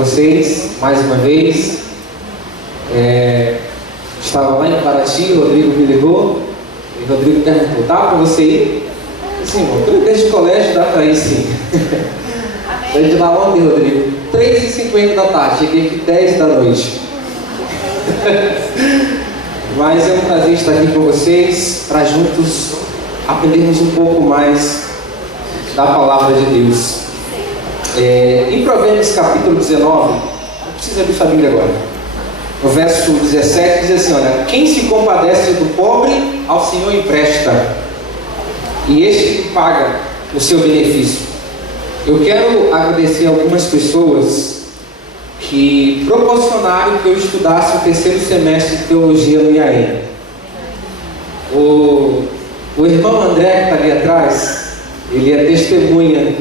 vocês mais uma vez. Estava lá em Paraty, o Rodrigo me ligou e o Rodrigo perguntou: dá para você ir? Sim, irmão, tudo desde o colégio dá para ir sim. Eu de lá ontem, Rodrigo, 3h50 da tarde, cheguei aqui 10 da noite. Mas é um prazer estar aqui com vocês, para juntos aprendermos um pouco mais da palavra de Deus. Em Provérbios capítulo 19, não precisa abrir sua Bíblia agora, no verso 17 diz assim: olha, quem se compadece do pobre, ao Senhor empresta, e este paga o seu benefício. Eu quero agradecer a algumas pessoas que proporcionaram que eu estudasse o terceiro semestre de teologia no IAE. O irmão André, que está ali atrás, ele é testemunha,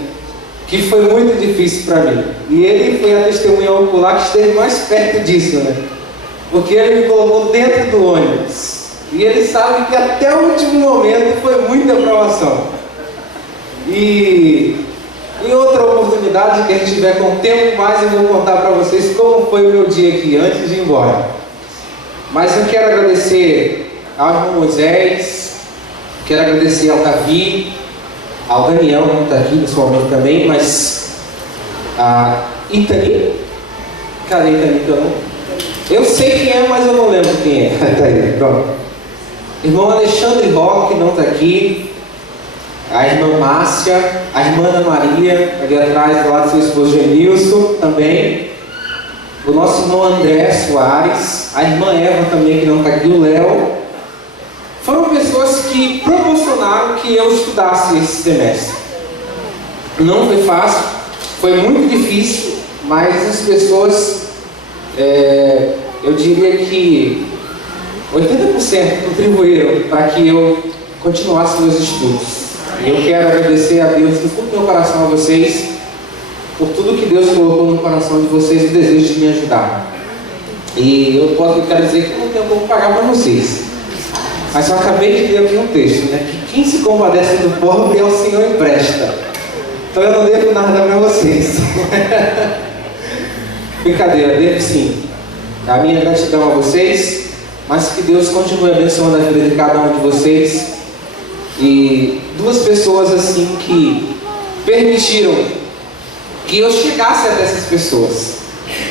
que foi muito difícil para mim. E ele foi a testemunha ocular que esteve mais perto disso, né? Porque ele me colocou dentro do ônibus. E ele sabe que até o último momento foi muita provação. E em outra oportunidade que a gente tiver com tempo mais, eu vou contar para vocês como foi o meu dia aqui, antes de ir embora. Mas eu quero agradecer ao irmão Moisés, quero agradecer ao Davi, ao Daniel, que está aqui pessoalmente também, mas a Itani, cadê Itani então? Eu sei quem é, mas eu não lembro quem é. Está aí, pronto. Irmão Alexandre Roque não está aqui, a irmã Márcia, a irmã Ana Maria, ali atrás, do lado do seu esposo Genilson também, o nosso irmão André Soares, a irmã Eva também, que não está aqui, o Léo. Foram pessoas que proporcionaram que eu estudasse esse semestre. Não foi fácil, foi muito difícil, mas as pessoas, eu diria que 80% contribuíram para que eu continuasse meus estudos. E eu quero agradecer a Deus do fundo do meu coração a vocês, por tudo que Deus colocou no coração de vocês, o desejo de me ajudar. E eu quero dizer que eu não tenho como pagar para vocês. Mas eu acabei de ler aqui um texto, né? Que quem se compadece do pobre, ao Senhor empresta. Então eu não devo nada para vocês. Brincadeira, devo sim. A minha gratidão a vocês, mas que Deus continue abençoando a vida de cada um de vocês. E duas pessoas assim que permitiram que eu chegasse até essas pessoas,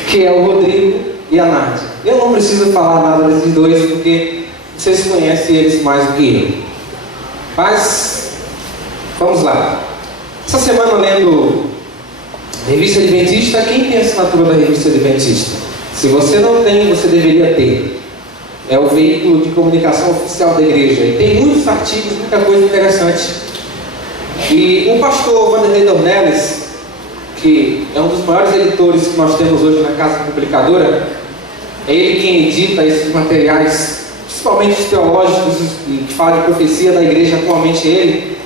que é o Rodrigo e a Nádia. Eu não preciso falar nada desses dois, porque vocês conhecem eles mais do que eu. Mas, vamos lá. Essa semana lendo Revista Adventista. Quem tem a assinatura da Revista Adventista? Se você não tem, você deveria ter. É o veículo de comunicação oficial da igreja. E tem muitos artigos, muita coisa interessante. E o pastor Vanderlei Dornelles, que é um dos maiores editores que nós temos hoje na Casa Publicadora, é ele quem edita esses materiais, principalmente os teológicos que falam de profecia da igreja, atualmente ele.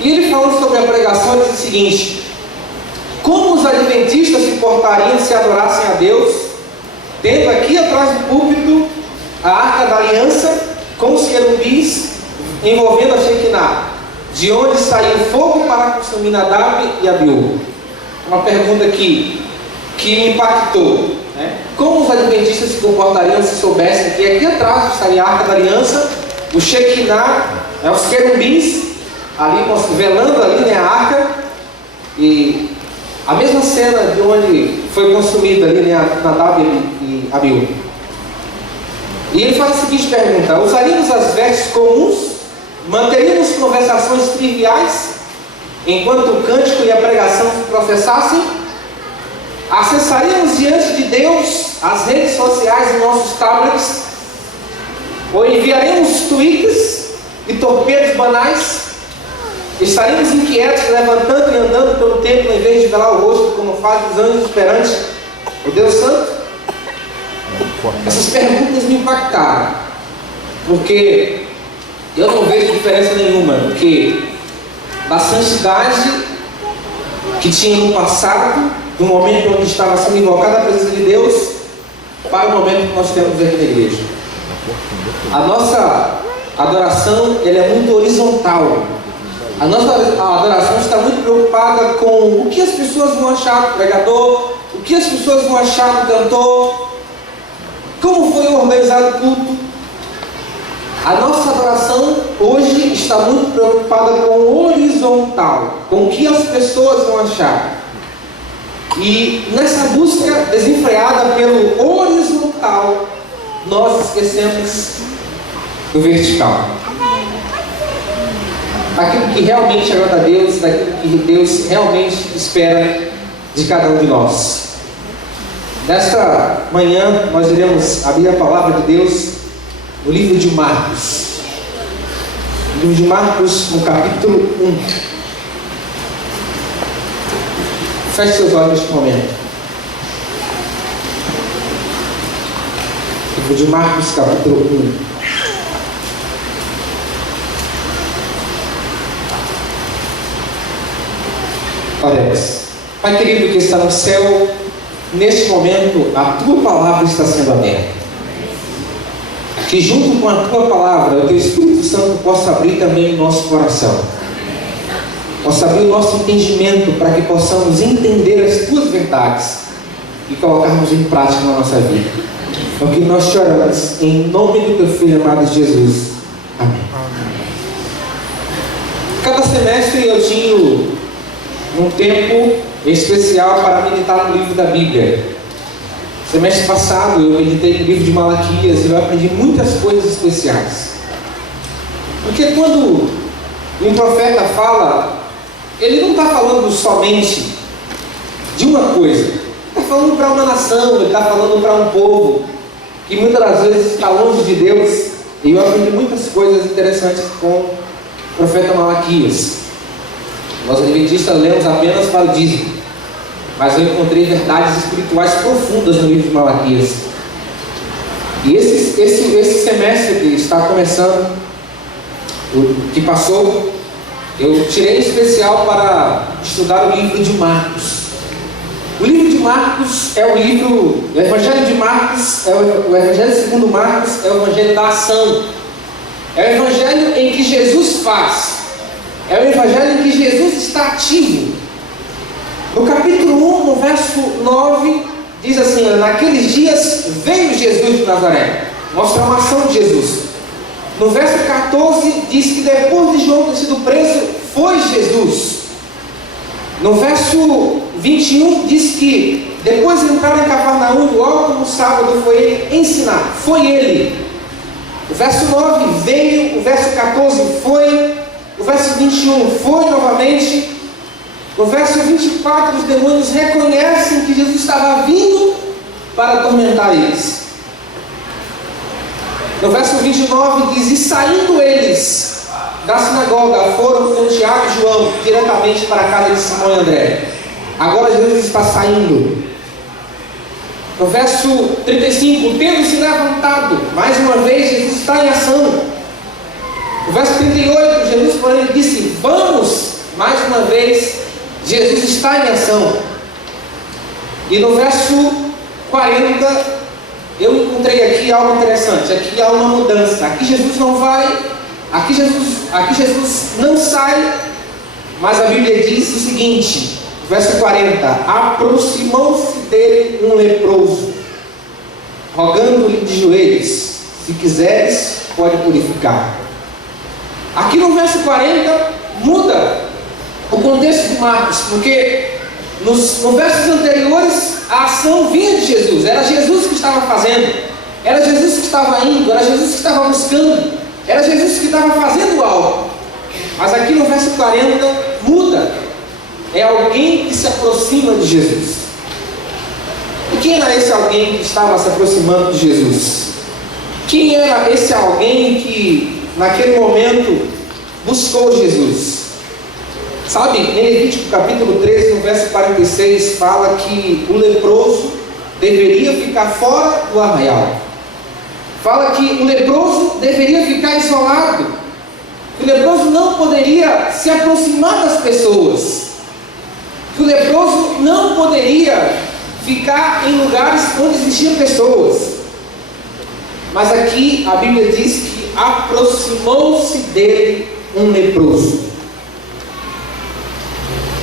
E ele falando sobre a pregação, ele diz o seguinte: como os adventistas se portariam se adorassem a Deus, tendo aqui atrás do púlpito a Arca da Aliança, com os querubins envolvendo a Shekinah, de onde saiu fogo para consumir Nadab e Abiú. Uma pergunta aqui que me impactou, né? Como os adventistas se comportariam se soubessem que aqui atrás estaria a Arca da Aliança, o Shekinah, os querubins ali velando ali, né, a arca, e a mesma cena de onde foi consumida ali, né, Nadab e Abiú. E ele faz a seguinte pergunta: usaríamos as vestes comuns? Manteríamos conversações triviais enquanto o cântico e a pregação se processassem? Acessaríamos diante de Deus as redes sociais em nossos tablets? Ou enviaríamos tweets e torpedos banais? Estaríamos inquietos, levantando e andando pelo templo em vez de velar o rosto, como fazem os anjos perante o Deus Santo? Essas perguntas me impactaram, porque eu não vejo diferença nenhuma do que da santidade que tinha no passado, do momento onde estava sendo invocada a presença de Deus, para o momento que nós temos aqui na igreja. A nossa adoração, ela é muito horizontal. A nossa adoração está muito preocupada com o que as pessoas vão achar do pregador, o o que as pessoas vão achar do cantor, como foi organizado o culto. A nossa adoração hoje está muito preocupada com o horizontal, com o que as pessoas vão achar. E nessa busca desenfreada pelo horizontal, nós esquecemos do vertical. Daquilo que realmente agrada a Deus, daquilo que Deus realmente espera de cada um de nós. Nesta manhã nós iremos abrir a palavra de Deus no livro de Marcos. No livro de Marcos, no capítulo 1. Feche seus olhos neste momento. Livro de Marcos, capítulo 1. Oremos. Pai querido que está no céu, neste momento a Tua palavra está sendo aberta. Que junto com a Tua palavra, o Teu Espírito Santo possa abrir também o nosso coração. Possa abrir o nosso entendimento para que possamos entender as Tuas verdades e colocarmos em prática na nossa vida. É o que nós choramos em nome do Teu Filho amado Jesus. Amém. Cada semestre eu tinha um tempo especial para meditar no livro da Bíblia. Semestre passado eu meditei no livro de Malaquias e eu aprendi muitas coisas especiais. Porque quando um profeta fala, ele não está falando somente de uma coisa. Ele está falando para uma nação, ele está falando para um povo que muitas das vezes está longe de Deus. E eu aprendi muitas coisas interessantes com o profeta Malaquias. Nós adventistas lemos apenas para o dízimo, mas eu encontrei verdades espirituais profundas no livro de Malaquias. E esse semestre que está começando, que passou, eu tirei em especial para estudar o livro de Marcos. O livro de Marcos é o Evangelho de Marcos, o Evangelho segundo Marcos é o Evangelho da ação. É o Evangelho em que Jesus faz. É o Evangelho em que Jesus está ativo. No capítulo 1, no verso 9, diz assim: naqueles dias veio Jesus de Nazaré. Mostra uma ação de Jesus. No verso 14, diz que depois de João ter sido preso, foi Jesus. No verso 21, diz que depois de entrar em Cafarnaum, logo no sábado, foi ele ensinar. Foi ele. O verso 9 veio, o verso 14 foi, o verso 21 foi novamente. No verso 24, os demônios reconhecem que Jesus estava vindo para atormentar eles. No verso 29 diz: e saindo eles da sinagoga, foram com Tiago e João diretamente para a casa de Simão e André. Agora Jesus está saindo. No verso 35, tendo se levantado, mais uma vez Jesus está em ação. No verso 38, Jesus, porém, disse: vamos, mais uma vez, Jesus está em ação. E no verso 40, eu encontrei aqui algo interessante. Aqui há uma mudança. Aqui Jesus não vai, aqui Jesus não sai, mas a Bíblia diz o seguinte, verso 40: aproximou-se dele um leproso, rogando-lhe de joelhos: se quiseres, pode purificar. Aqui no verso 40 muda o contexto de Marcos, porque nos versos anteriores a ação vinha de Jesus, era Jesus que estava fazendo, era Jesus que estava indo, era Jesus que estava buscando, era Jesus que estava fazendo algo. Mas aqui no verso 40 muda, é alguém que se aproxima de Jesus. E quem era esse alguém que estava se aproximando de Jesus? Quem era esse alguém que naquele momento buscou Jesus? Sabe, em Levítico capítulo 13, no verso 46, fala que o leproso deveria ficar fora do arraial. Fala que o leproso deveria ficar isolado. Que o leproso não poderia se aproximar das pessoas. Que o leproso não poderia ficar em lugares onde existiam pessoas. Mas aqui a Bíblia diz que aproximou-se dele um leproso.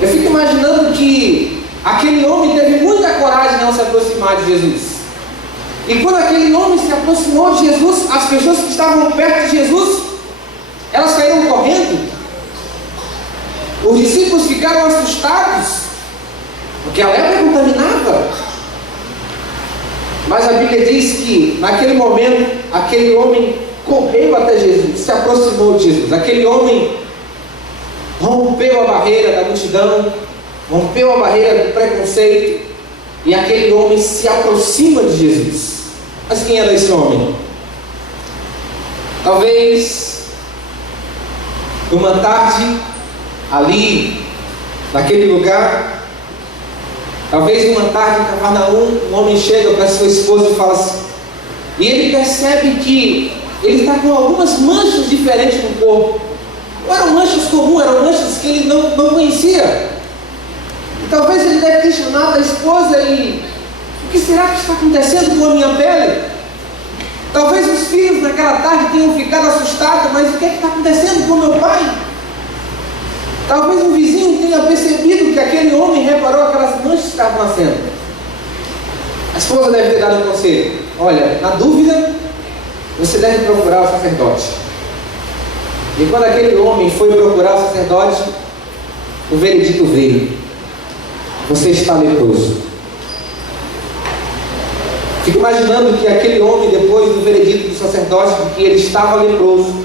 Eu fico imaginando que aquele homem teve muita coragem ao se aproximar de Jesus. E quando aquele homem se aproximou de Jesus, as pessoas que estavam perto de Jesus, elas saíram correndo. Os discípulos ficaram assustados, porque a lepra contaminava. Mas a Bíblia diz que naquele momento, aquele homem correu até Jesus, se aproximou de Jesus. Aquele homem rompeu a barreira da multidão, rompeu a barreira do preconceito, e aquele homem se aproxima de Jesus. Mas quem era esse homem? Talvez numa tarde, ali, naquele lugar, talvez numa tarde em Cafarnaum, um homem chega para sua esposa e fala assim, e ele percebe que ele está com algumas manchas diferentes no corpo. Não eram manchas comuns, eram manchas que ele não conhecia. E talvez ele deve ter chamado a esposa e, o que será que está acontecendo com a minha pele? Talvez os filhos naquela tarde tenham ficado assustados, mas o que é que está acontecendo com meu pai? Talvez um vizinho tenha percebido que aquele homem reparou aquelas manchas que estavam nascendo. A esposa deve ter dado um conselho. Olha, na dúvida, você deve procurar o sacerdote. E quando aquele homem foi procurar o sacerdote, o veredito veio. Você está leproso. Fico imaginando que aquele homem, depois do veredito do sacerdote, de que ele estava leproso,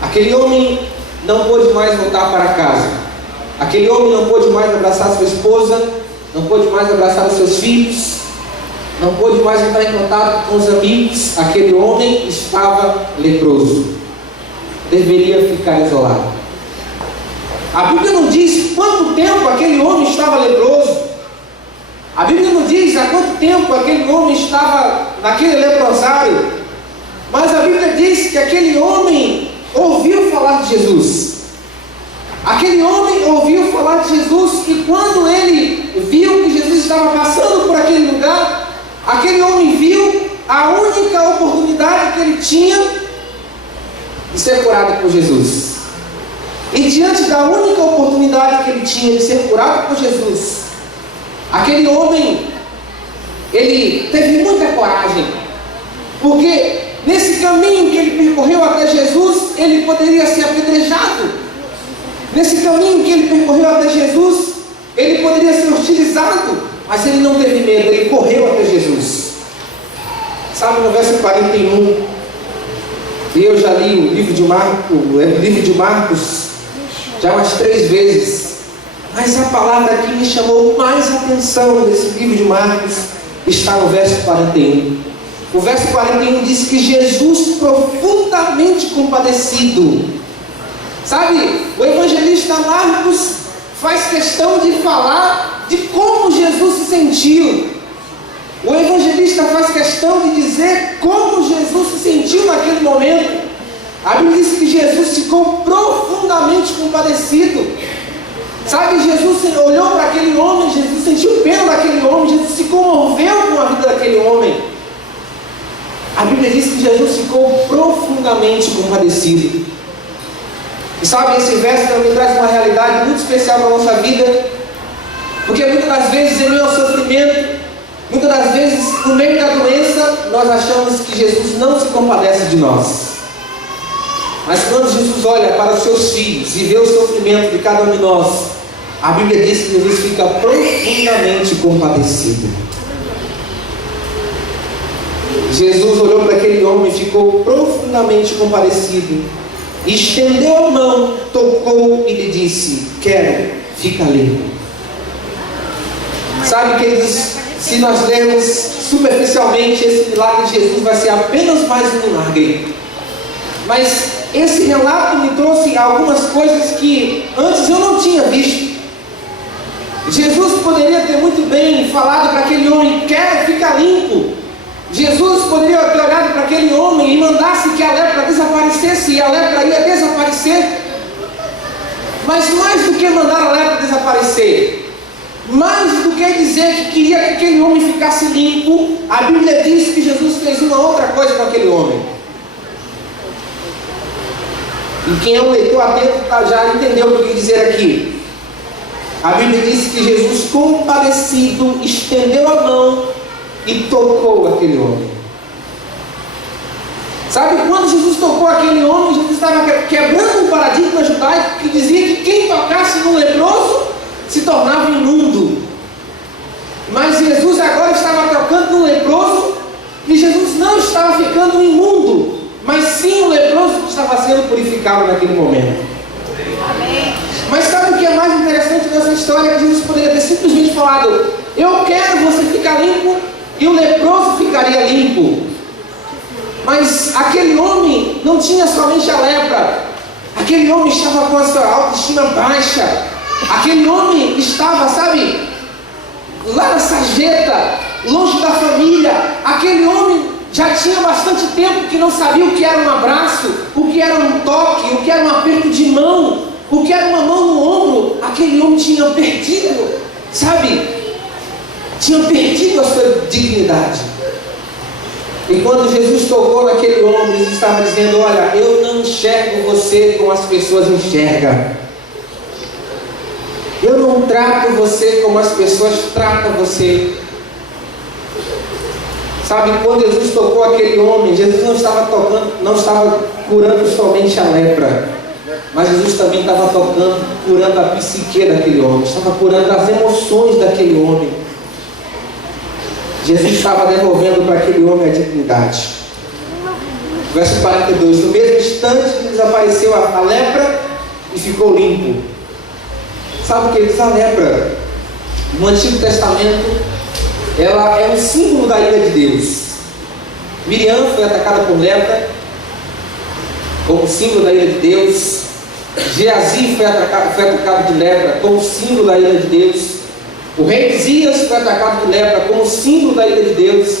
aquele homem não pôde mais voltar para casa. Aquele homem não pôde mais abraçar sua esposa, não pôde mais abraçar os seus filhos, não pôde mais entrar em contato com os amigos. Aquele homem estava leproso. Deveria ficar isolado. A Bíblia não diz quanto tempo aquele homem estava leproso. A Bíblia não diz há quanto tempo aquele homem estava naquele leprosário. Mas a Bíblia diz que aquele homem ouviu falar de Jesus. Aquele homem ouviu falar de Jesus, e quando ele viu que Jesus estava passando por aquele lugar, aquele homem viu a única oportunidade que ele tinha de ser curado por Jesus. E diante da única oportunidade que ele tinha de ser curado por Jesus, aquele homem, ele teve muita coragem, porque nesse caminho que ele percorreu até Jesus, ele poderia ser apedrejado. Nesse caminho que ele percorreu até Jesus, ele poderia ser hostilizado, mas ele não teve medo, ele correu até Jesus. Sabe, no verso 41, eu já li o livro de Marcos já umas 3 vezes, mas a palavra que me chamou mais atenção nesse livro de Marcos está no verso 41. O verso 41 diz que Jesus, profundamente compadecido. Sabe, o evangelista Marcos faz questão de falar de como Jesus se sentiu. O evangelista faz questão de dizer como Jesus se sentiu naquele momento. A Bíblia diz que Jesus ficou profundamente compadecido. Sabe, Jesus olhou para aquele homem, Jesus sentiu pena daquele homem, Jesus se comoveu com a vida daquele homem. A Bíblia diz que Jesus ficou profundamente compadecido. E sabe, esse verso também traz uma realidade muito especial para a nossa vida, porque muitas das vezes, em meio ao sofrimento, muitas das vezes, no meio da doença, nós achamos que Jesus não se compadece de nós. Mas quando Jesus olha para os seus filhos e vê o sofrimento de cada um de nós, a Bíblia diz que Jesus fica profundamente compadecido. Jesus olhou para aquele homem e ficou profundamente compadecido. Estendeu a mão, tocou e lhe disse: quero, fica limpo. Sabe, queridos, se nós lermos superficialmente, esse milagre de Jesus vai ser apenas mais um milagre. Mas esse relato me trouxe algumas coisas que antes eu não tinha visto. Jesus poderia ter muito bem falado para aquele homem: quero, fica limpo. Jesus poderia ter olhado para aquele homem e mandasse que a lepra desaparecesse, e a lepra ia desaparecer. Mas mais do que mandar a lepra desaparecer, mais do que dizer que queria que aquele homem ficasse limpo, a Bíblia diz que Jesus fez uma outra coisa com aquele homem. E quem é um leitor atento já entendeu o que eu quis dizer aqui. A Bíblia diz que Jesus, compadecido, estendeu a mão e tocou aquele homem. Sabe, quando Jesus tocou aquele homem, Jesus estava quebrando um paradigma judaico que dizia que quem tocasse no leproso se tornava imundo. Mas Jesus agora estava tocando no leproso e Jesus não estava ficando imundo, mas sim o leproso que estava sendo purificado naquele momento. Amém. Mas sabe o que é mais interessante nessa história? Que Jesus poderia ter simplesmente falado: eu quero você ficar limpo, e o leproso ficaria limpo. Mas aquele homem não tinha somente a lepra. Aquele homem estava com a sua autoestima baixa. Aquele homem estava, sabe, lá na sarjeta, longe da família. Aquele homem já tinha bastante tempo que não sabia o que era um abraço, o que era um toque, o que era um aperto de mão, o que era uma mão no ombro. Aquele homem tinha perdido, sabe, tinha perdido a sua dignidade. E quando Jesus tocou naquele homem, Jesus estava dizendo: olha, eu não enxergo você como as pessoas enxergam. Eu não trato você como as pessoas tratam você. Sabe, quando Jesus tocou aquele homem, Jesus não estava curando somente a lepra, mas Jesus também estava curando a psique daquele homem, estava curando as emoções daquele homem. Jesus estava devolvendo para aquele homem a dignidade. Verso 42: no mesmo instante desapareceu a lepra e ficou limpo. Sabe o que diz a lepra? No Antigo Testamento, ela é um símbolo da ira de Deus. Miriam foi atacada por lepra, como símbolo da ira de Deus. Geazi foi atacado de lepra, como símbolo da ira de Deus. O rei Uzias foi atacado de lepra, como símbolo da ira de Deus.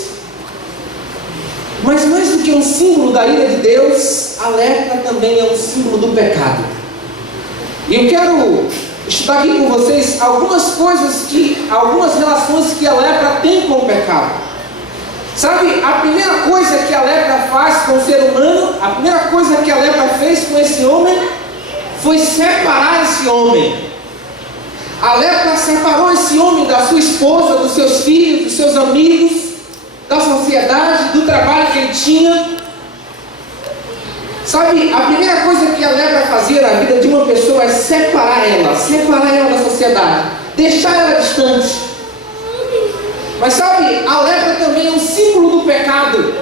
Mas mais do que um símbolo da ira de Deus, a lepra também é um símbolo do pecado. E eu quero estudar aqui com vocês algumas relações que a lepra tem com o pecado. Sabe, a primeira coisa que a lepra faz com o ser humano, a primeira coisa que a lepra fez com esse homem, foi separar esse homem. A lepra separou esse homem da sua esposa, dos seus filhos, dos seus amigos, da sociedade, do trabalho que ele tinha. Sabe, a primeira coisa que a lepra fazia na vida de uma pessoa é separar ela da sociedade, deixar ela distante. Mas sabe, a lepra também é um símbolo do pecado.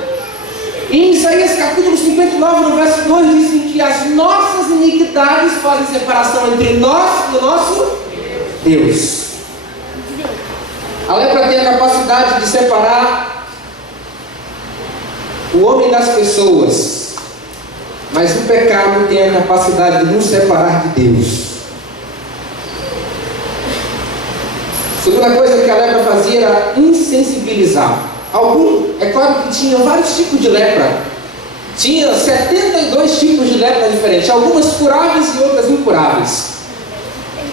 E em Isaías capítulo 59, no verso 2, diz que as nossas iniquidades fazem separação entre nós e o nosso Deus. A lepra tem a capacidade de separar o homem das pessoas, mas o pecado tem a capacidade de nos separar de Deus. A segunda coisa que a lepra fazia era insensibilizar. É claro que tinha vários tipos de lepra. Tinha 72 tipos de lepra diferentes, algumas curáveis e outras incuráveis.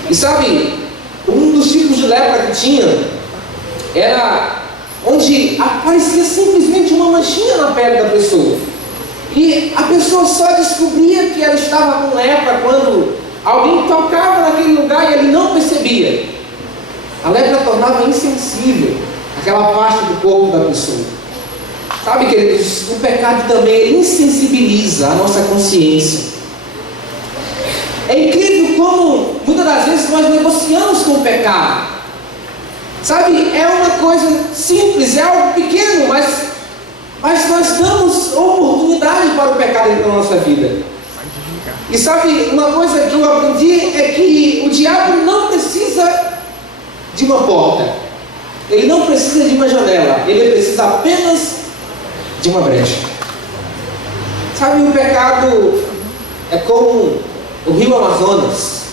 E sabe, um dos tipos de lepra que tinha era onde aparecia simplesmente uma manchinha na pele da pessoa. E a pessoa só descobria que ela estava com lepra quando alguém tocava naquele lugar e ele não percebia. A lepra tornava insensível aquela parte do corpo da pessoa. Sabe, queridos, o pecado também insensibiliza a nossa consciência. É incrível como muitas das vezes nós negociamos com o pecado. Sabe, é uma coisa simples, é algo pequeno, mas nós damos oportunidade para o pecado entrar na nossa vida. E sabe, uma coisa que eu aprendi é que o diabo não precisa de uma porta, ele não precisa de uma janela, ele precisa apenas de uma brecha. Sabe, o pecado é como o rio Amazonas.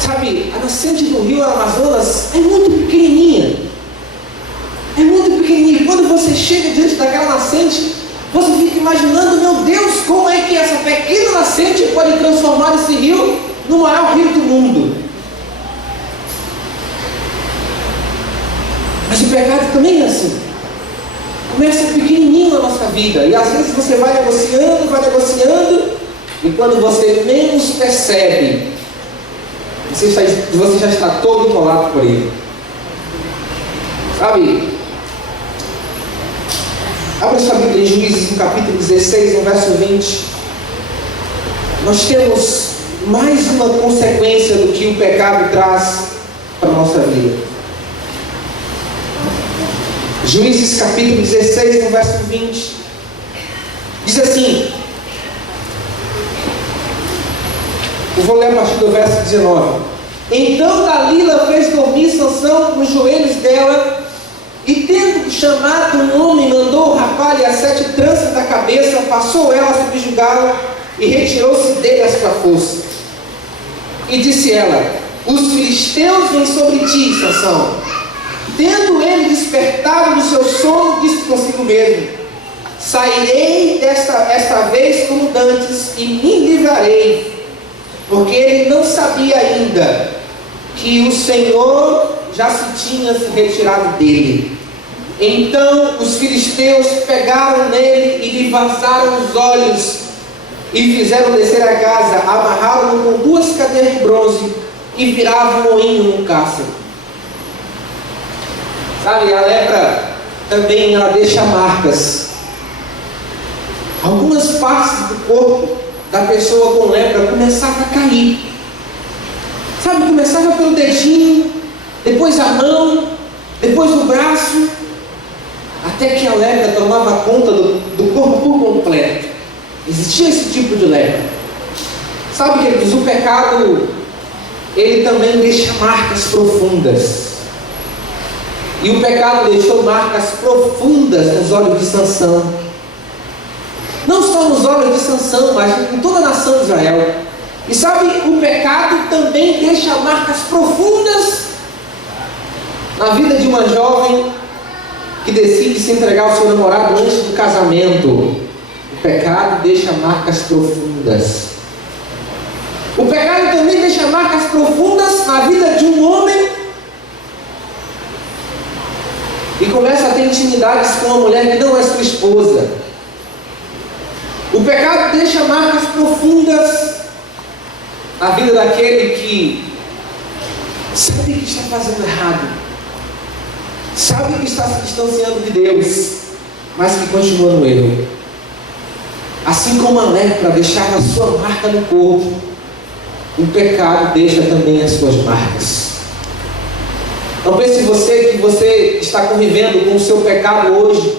Sabe, a nascente do rio Amazonas é muito pequenininha. É muito pequenininha. Quando você chega diante daquela nascente, você fica imaginando: meu Deus, como é que essa pequena nascente pode transformar esse rio no maior rio do mundo? Mas o pecado também é assim. Começa pequenininho na nossa vida. E às vezes você vai negociando, e quando você menos percebe, você já está todo enrolado por ele. Sabe? Abra sua Bíblia em Juízes, no capítulo 16, no verso 20. Nós temos mais uma consequência do que o pecado traz para a nossa vida. Juízes, capítulo 16, no verso 20. Diz assim. Eu vou ler a partir do verso 19. Então Dalila fez dormir Sansão nos joelhos dela, e tendo chamado um homem, mandou rapar-lhe as 7 tranças da cabeça, passou ela a subjugá-lo, e retirou-se dele a sua força. E disse ela: os filisteus vêm sobre ti, Sansão. Tendo ele despertado do seu sono, disse consigo mesmo: sairei esta vez como dantes, e me livrarei. Porque ele não sabia ainda que o Senhor já se tinha se retirado dele. Então os filisteus pegaram nele e lhe vazaram os olhos, e fizeram descer a casa, amarraram-no com 2 cadeias de bronze, e viravam um moinho no cárcere. Sabe, a lepra também ela deixa marcas. Algumas partes do corpo da pessoa com lepra começava a cair. Sabe, começava pelo dedinho, depois a mão, depois o braço, até que a lepra tomava conta do corpo por completo. Existia esse tipo de lepra. Sabe, queridos, o pecado, ele também deixa marcas profundas. E o pecado deixou marcas profundas nos olhos de Sansão. Não só nos olhos de Sansão, mas em toda a nação de Israel. E sabe, o pecado também deixa marcas profundas na vida de uma jovem que decide se entregar ao seu namorado antes do casamento. O pecado deixa marcas profundas. O pecado também deixa marcas profundas na vida de um homem e começa a ter intimidades com uma mulher que não é sua esposa. O pecado deixa marcas profundas na vida daquele que sabe que está fazendo errado, sabe que está se distanciando de Deus, mas que continua no erro. Assim como a lepra deixava a sua marca no corpo, o pecado deixa também as suas marcas. Não pense você que você está convivendo com o seu pecado hoje.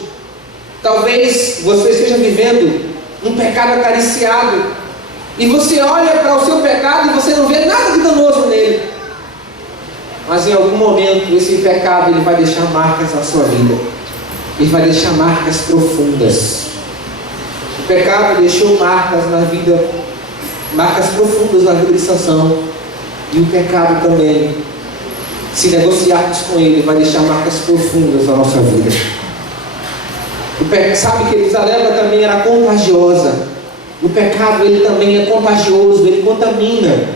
Talvez você esteja vivendo um pecado acariciado, e você olha para o seu pecado e você não vê nada de danoso nele. Mas em algum momento esse pecado ele vai deixar marcas na sua vida. Ele vai deixar marcas profundas. O pecado deixou marcas na vida, marcas profundas na vida de Sansão. E o pecado também, se negociarmos com ele, vai deixar marcas profundas na nossa vida. Sabe, queridos, a lepra também era contagiosa. O pecado, ele também é contagioso, ele contamina.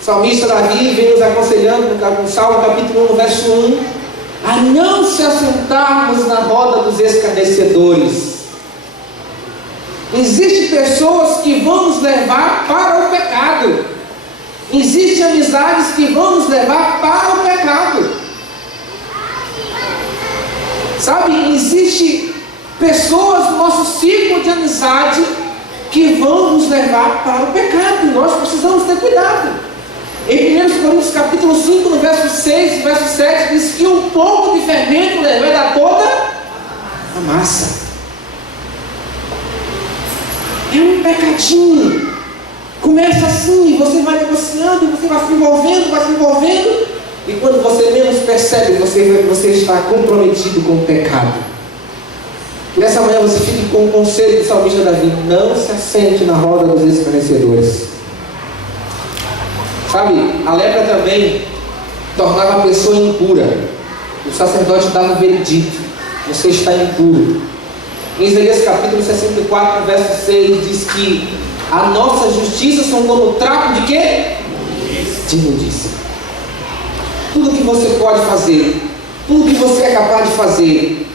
O salmista Davi vem nos aconselhando no Salmo capítulo 1, no verso 1, a não se assentarmos na roda dos escarnecedores. Existem pessoas que vão nos levar para o pecado. Existem amizades que vão nos levar para o pecado. Sabe, existe pessoas no nosso círculo de amizade que vão nos levar para o pecado. Nós precisamos ter cuidado. Em 1 Coríntios capítulo 5, no verso 6 e verso 7, diz que um pouco de fermento vai dar toda a massa. É um pecadinho. Começa assim, você vai negociando, você vai se envolvendo, e quando você menos percebe, você está comprometido com o pecado. Nessa manhã você fica com o conselho do salmista Davi: não se assente na roda dos escarnecedores. Sabe, a lepra também tornava a pessoa impura. O sacerdote dava o veredito: você está impuro. Em Isaías capítulo 64, verso 6, diz que a nossa justiça são como trapo de quê? De imundícia. Tudo que você pode fazer, tudo que você é capaz de fazer,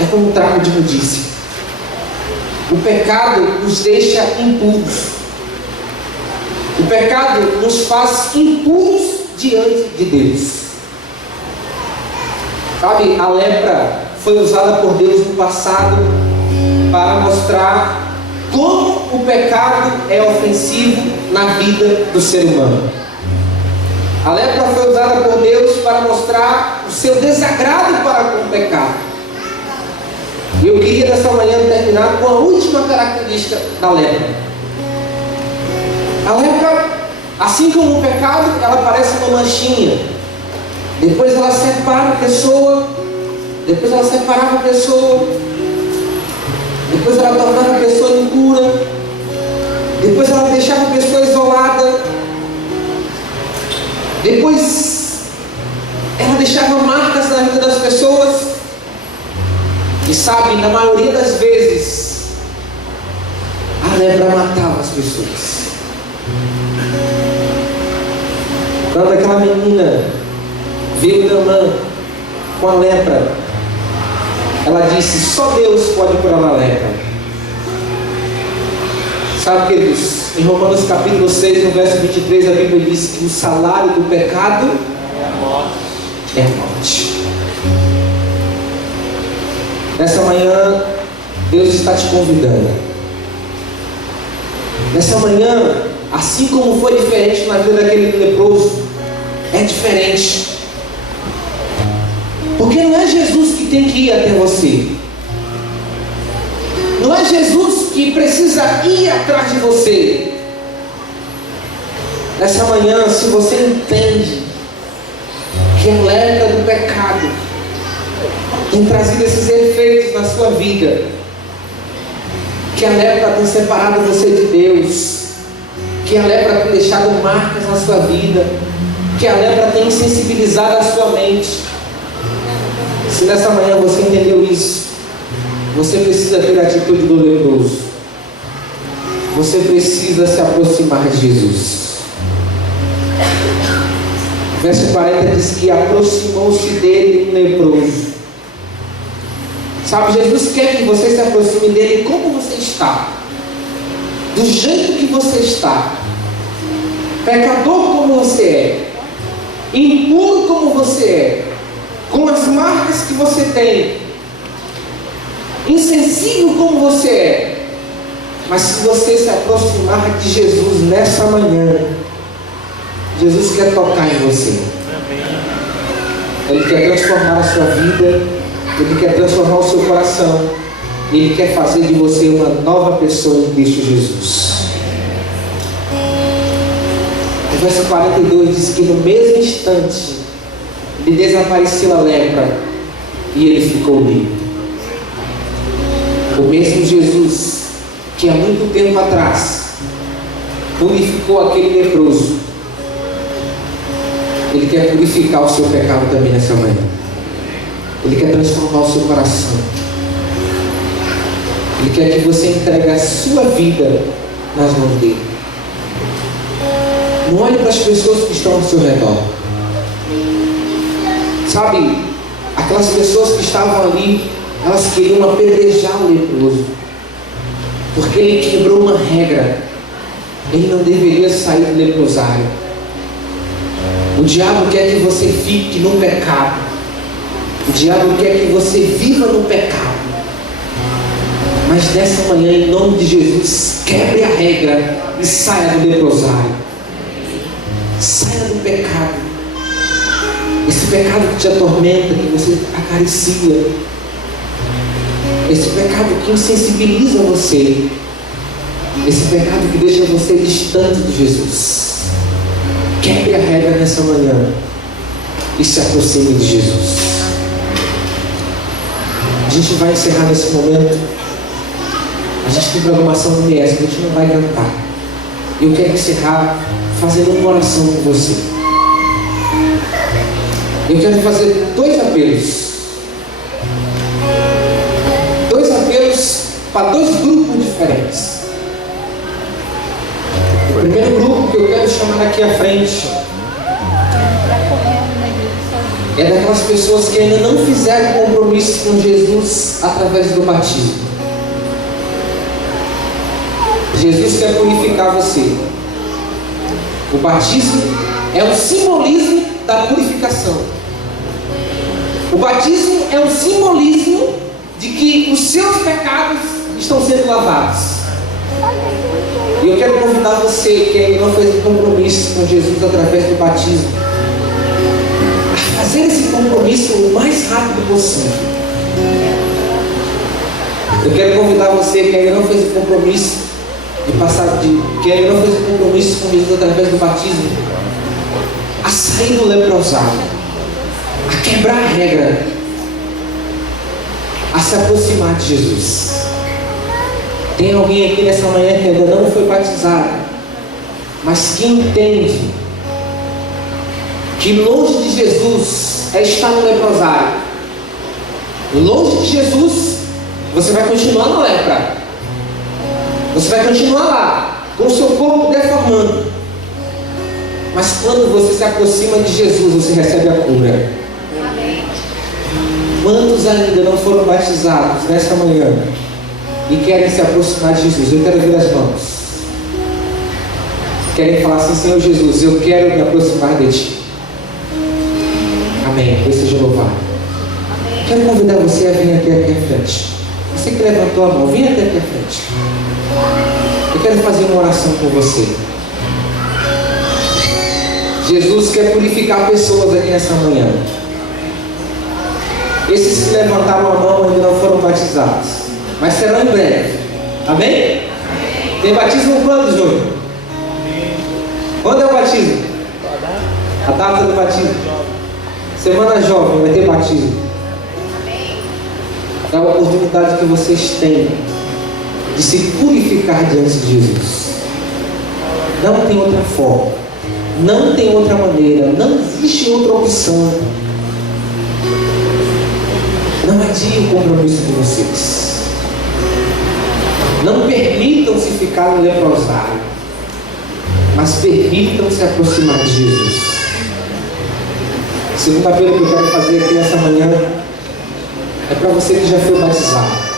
é como um trapo de imundícia. O pecado nos deixa impuros. O pecado nos faz impuros diante de Deus. Sabe, a lepra foi usada por Deus no passado para mostrar como o pecado é ofensivo na vida do ser humano. A lepra foi usada por Deus para mostrar o seu desagrado para com o pecado. E eu queria nessa manhã terminar com a última característica da lepra. A lepra, assim como o pecado, ela parece uma manchinha. Depois ela separa a pessoa, depois ela separava a pessoa, depois ela tornava a pessoa impura, depois ela deixava a pessoa isolada, depois ela deixava marcas na vida das pessoas. E sabe, na maioria das vezes, a lepra matava as pessoas. Quando aquela menina viu Naamã com a lepra, ela disse: só Deus pode curar a lepra. Sabe, queridos, em Romanos capítulo 6, no verso 23, a Bíblia diz que o salário do pecado é a morte. Nessa manhã, Deus está te convidando. Nessa manhã, assim como foi diferente na vida daquele leproso, é diferente. Porque não é Jesus que tem que ir até você. Não é Jesus que precisa ir atrás de você. Nessa manhã, se você entende que a lepra do pecado tem trazido esses efeitos na sua vida, que a lepra tem separado você de Deus, que a lepra tem deixado marcas na sua vida, que a lepra tem insensibilizado a sua mente. Se nessa manhã você entendeu isso, você precisa ter a atitude do leproso. Você precisa se aproximar de Jesus. Verso 40 diz que aproximou-se dele um leproso. Sabe, Jesus quer que você se aproxime dele como você está, do jeito que você está, pecador como você é, impuro como você é, com as marcas que você tem, insensível como você é. Mas se você se aproximar de Jesus nessa manhã, Jesus quer tocar em você. Ele quer transformar a sua vida, Ele quer transformar o seu coração, Ele quer fazer de você uma nova pessoa em Cristo Jesus. O verso 42 diz que no mesmo instante lhe desapareceu a lepra e ele ficou limpo. O mesmo Jesus que há muito tempo atrás purificou aquele leproso, Ele quer purificar o seu pecado também nessa manhã. Ele quer transformar o seu coração. Ele quer que você entregue a sua vida nas mãos dele. Não olhe para as pessoas que estão ao seu redor. Sabe, aquelas pessoas que estavam ali, elas queriam apedrejar o leproso, porque ele quebrou uma regra. Ele não deveria sair do leprosário. O diabo quer que você fique no pecado. O diabo quer que você viva no pecado. Mas nessa manhã, em nome de Jesus, quebre a regra e saia do leprosário. Saia do pecado. Esse pecado que te atormenta, que você acaricia. Esse pecado que insensibiliza você. Esse pecado que deixa você distante de Jesus. Quebre a regra nessa manhã e se aproxime de Jesus. A gente vai encerrar nesse momento. A gente tem programação no IES, a gente não vai cantar. Eu quero encerrar fazendo uma oração com você. Eu quero fazer dois apelos. Dois apelos para dois grupos diferentes. O primeiro grupo que eu quero chamar aqui à frente é daquelas pessoas que ainda não fizeram compromisso com Jesus através do batismo. Jesus quer purificar você. O batismo é um simbolismo da purificação. O batismo é um simbolismo de que os seus pecados estão sendo lavados. E eu quero convidar você que ainda não fez um compromisso com Jesus através do batismo, a fazer esse compromisso o mais rápido possível. Eu quero convidar você que ainda não fez o compromisso que ainda não fez o compromisso com Jesus através do batismo, a sair do leprosário, a quebrar a regra, a se aproximar de Jesus. Tem alguém aqui nessa manhã que ainda não foi batizado, mas que entende que longe de Jesus é estar no leprosário. Longe de Jesus, você vai continuar na lepra. Você vai continuar lá, com o seu corpo deformando. Mas quando você se aproxima de Jesus, você recebe a cura. Amém. Quantos ainda não foram batizados nesta manhã e querem se aproximar de Jesus? Eu quero ver as mãos. Querem falar assim: Senhor Jesus, eu quero me aproximar de Ti. Amém. Deus seja louvado. Amém. Quero convidar você a vir aqui à frente. Você que levantou a mão, vem até aqui à frente. Eu quero fazer uma oração com você. Jesus quer purificar pessoas aqui nessa manhã. Esses que levantaram a mão ainda não foram batizados, mas serão em breve. Amém? Tem batismo quando, Júnior? Quando é o batismo? A data do batismo. Semana jovem vai ter batismo. É a oportunidade que vocês têm de se purificar diante de Jesus. Não tem outra forma, não tem outra maneira, não existe outra opção. Não adiem o compromisso de vocês. Não permitam-se ficar no leprosário, mas permitam-se aproximar de Jesus. Segunda coisa que eu quero fazer aqui nessa manhã é para você que já foi batizado,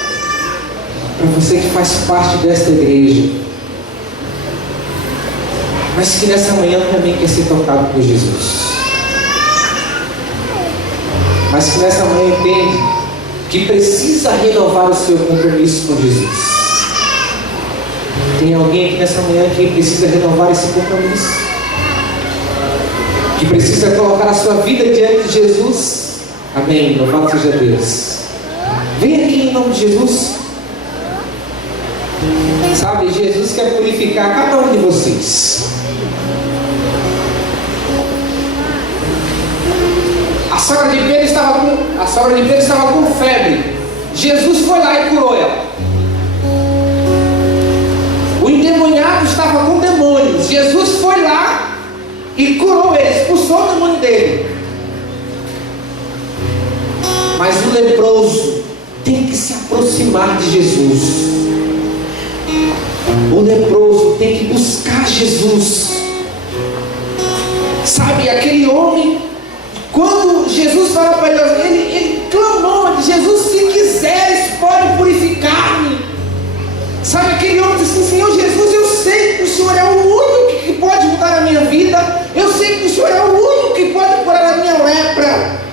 para você que faz parte desta igreja, mas que nessa manhã também quer ser tocado por Jesus, mas que nessa manhã entende que precisa renovar o seu compromisso com Jesus. Tem alguém aqui nessa manhã que precisa renovar esse compromisso, que precisa colocar a sua vida diante de Jesus? Amém, louvado seja Deus. Vem aqui em nome de Jesus. Sabe, Jesus quer purificar cada um de vocês. A sogra de Pedro estava com febre. Jesus foi lá e curou ela. O endemoniado estava com demônios. Jesus foi lá e curou ele, expulsou o demônio dele. Mas o leproso tem que se aproximar de Jesus. O leproso tem que buscar Jesus. Sabe, aquele homem, quando Jesus falou para ele clamou: Jesus, se quiseres, pode purificar-me. Sabe, aquele homem disse assim: Senhor Jesus, eu sei que o Senhor é o único que pode mudar a minha vida. Eu sei que o Senhor é o único que pode curar a minha lepra.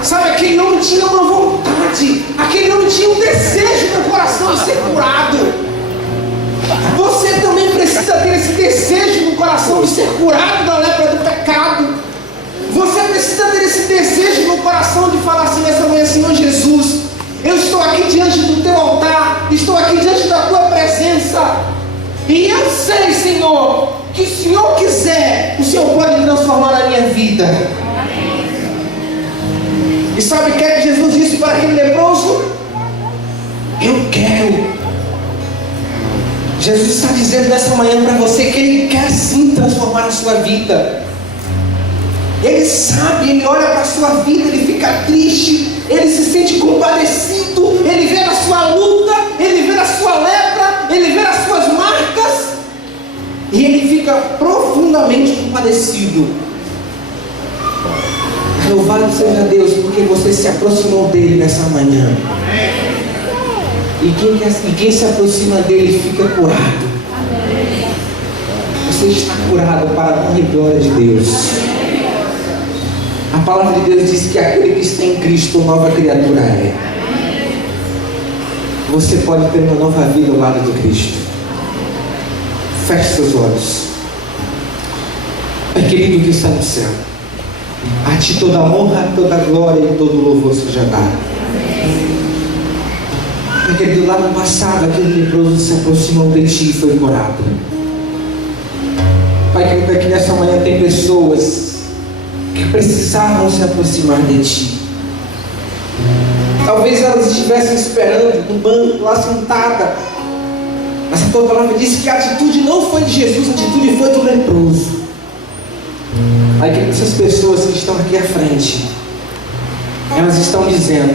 Sabe, aquele homem tinha uma vontade, aquele homem tinha um desejo no coração de ser curado. Você também precisa ter esse desejo no coração de ser curado da lepra do pecado. Você precisa ter esse desejo no coração de falar assim nessa manhã: Senhor Jesus, eu estou aqui diante do teu altar, estou aqui diante da tua presença, e eu sei, Senhor, que se o Senhor quiser, o Senhor pode transformar a minha vida. E sabe o que é que Jesus disse para aquele leproso? Eu quero. Jesus está dizendo nessa manhã para você que Ele quer sim transformar a sua vida. Ele sabe, Ele olha para a sua vida, Ele fica triste, Ele se sente compadecido, Ele vê a sua luta, Ele vê a sua lepra, Ele vê as suas marcas, e Ele fica profundamente compadecido. Louvado seja Deus, porque você se aproximou dele nessa manhã. E quem se aproxima dele fica curado. Você está curado para a honra e glória de Deus. A palavra de Deus diz que aquele que está em Cristo, nova criatura é. Você pode ter uma nova vida ao lado de Cristo. Feche seus olhos. Pai querido que está no céu, a Ti toda a honra, toda a glória e todo o louvor seja dado. Pai querido, lá no passado aquele leproso se aproximou de Ti e foi curado. Pai querido, aqui nessa manhã tem pessoas que precisavam se aproximar de Ti. Talvez elas estivessem esperando no banco, lá sentada, mas a Tua palavra diz que a atitude não foi de Jesus, a atitude foi do leproso. Pai querido, essas pessoas que estão aqui à frente, elas estão dizendo: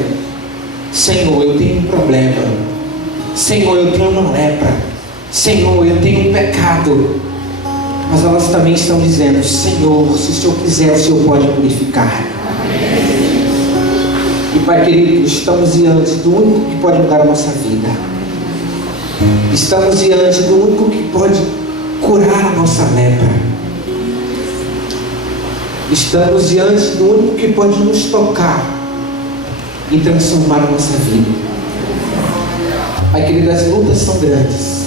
Senhor, eu tenho um problema. Senhor, eu tenho uma lepra. Senhor, eu tenho um pecado. Mas elas também estão dizendo: Senhor, se o Senhor quiser, o Senhor pode purificar. E Pai querido, estamos diante do único que pode mudar a nossa vida. Estamos diante do único que pode curar a nossa lepra. Estamos diante do único que pode nos tocar e transformar a nossa vida. Pai querido, as lutas são grandes,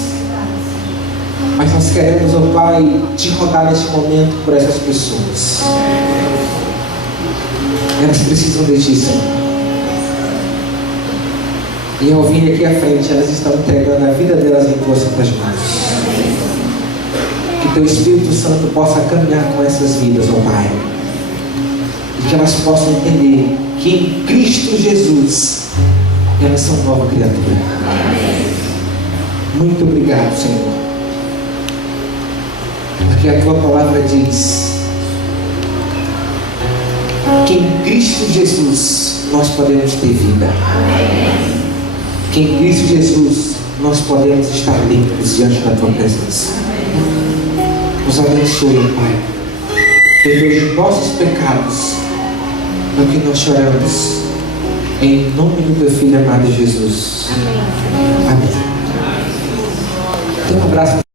mas nós queremos, ó Pai, Te rogar neste momento por essas pessoas. Elas precisam de Ti, Senhor. E ao vir aqui à frente, elas estão entregando a vida delas em Tuas santas mãos. Que Teu Espírito Santo possa caminhar com essas vidas, ó Pai. E que elas possam entender que em Cristo Jesus elas são nova criatura. Muito obrigado, Senhor. Porque a Tua palavra diz que em Cristo Jesus nós podemos ter vida. Que em Cristo Jesus nós podemos estar limpos diante da Tua presença. Nos abençoe, Pai. Perdoe os nossos pecados, no que nós choramos. Em nome do Teu Filho amado Jesus. Amém. Então, um abraço.